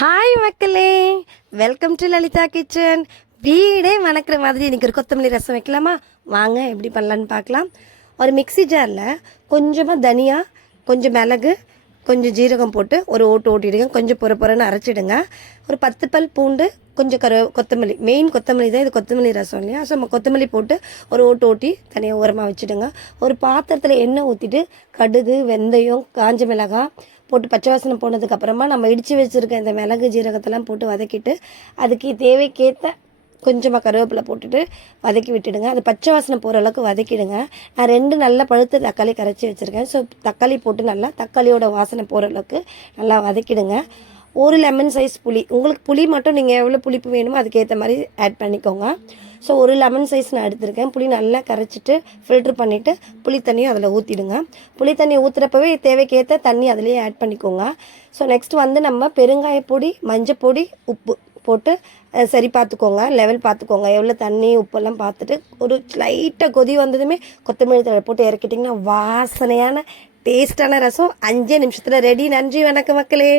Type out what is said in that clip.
Hi மக்களே, welcome to Lalitha kitchen. வீடே மணக்கிற மாதிரி இன்றைக்கி ஒரு கொத்தமல்லி ரசம் வைக்கலாமா? வாங்க எப்படி பண்ணலான்னு பார்க்கலாம். ஒரு மிக்ஸி ஜாரில் கொஞ்சமாக தனியா, கொஞ்சம் மிளகு, கொஞ்சம் ஜீரகம் போட்டு ஒரு ஓட்டிடுங்க. கொஞ்சம் பொறன்னு அரைச்சிடுங்க. ஒரு 10 பல் பூண்டு, கொஞ்சம் கொத்தமல்லி, மெயின் கொத்தமல்லி தான், இது கொத்தமல்லி ரசம் இல்லையா? ஸோ நம்ம கொத்தமல்லி போட்டு ஒரு ஓட்டி தனியாக உரமாக வச்சுடுங்க. ஒரு பாத்திரத்தில் எண்ணெய் ஊற்றிட்டு கடுகு, வெந்தயம், காஞ்ச மிளகாய் போட்டு பச்சை வாசனை போனதுக்கப்புறமா நம்ம இடித்து வச்சுருக்க இந்த மிளகு ஜீரகத்தெல்லாம் போட்டு வதக்கிட்டு அதுக்கு தேவைக்கேற்ற கொஞ்சமாக கருவேப்பிலை போட்டுட்டு வதக்கி விட்டுடுங்க. அது பச்சை வாசனை போகிற அளவுக்கு வதக்கிடுங்க. நான் 2 நல்லா பழுத்த தக்காளி கரைச்சி வச்சுருக்கேன். ஸோ தக்காளி போட்டு நல்லா தக்காளியோட வாசனை போகிற அளவுக்கு நல்லா வதக்கிடுங்க. ஒரு லெமன் சைஸ் புளி, உங்களுக்கு புளி மட்டும் நீங்கள் எவ்வளோ புளிப்பு வேணுமோ அதுக்கேற்ற மாதிரி ஆட் பண்ணிக்கோங்க. ஸோ ஒரு லெமன் சைஸ் நான் எடுத்திருக்கேன். புளி நல்லா கரைச்சிட்டு ஃபில்ட்ரு பண்ணிவிட்டு புளி தண்ணியும் அதில் ஊற்றிடுங்க. புளி தண்ணி ஊற்றுறப்பவே தேவைக்கேற்ற தண்ணி அதிலேயே ஆட் பண்ணிக்கோங்க. ஸோ நெக்ஸ்ட் வந்து நம்ம பெருங்காயப்பொடி, மஞ்சப்பொடி, உப்பு போட்டு சரி பார்த்துக்கோங்க, லெவல் பார்த்துக்கோங்க, எவ்வளோ தண்ணி உப்பெல்லாம் பார்த்துட்டு ஒரு லைட்டாக கொதி வந்ததுமே கொத்தமல்லி தழை போட்டு இறக்கிட்டிங்கன்னா வாசனையான டேஸ்டான ரசம் 5 நிமிஷத்தில் ரெடி. நன்றி, வணக்கம் மக்களே.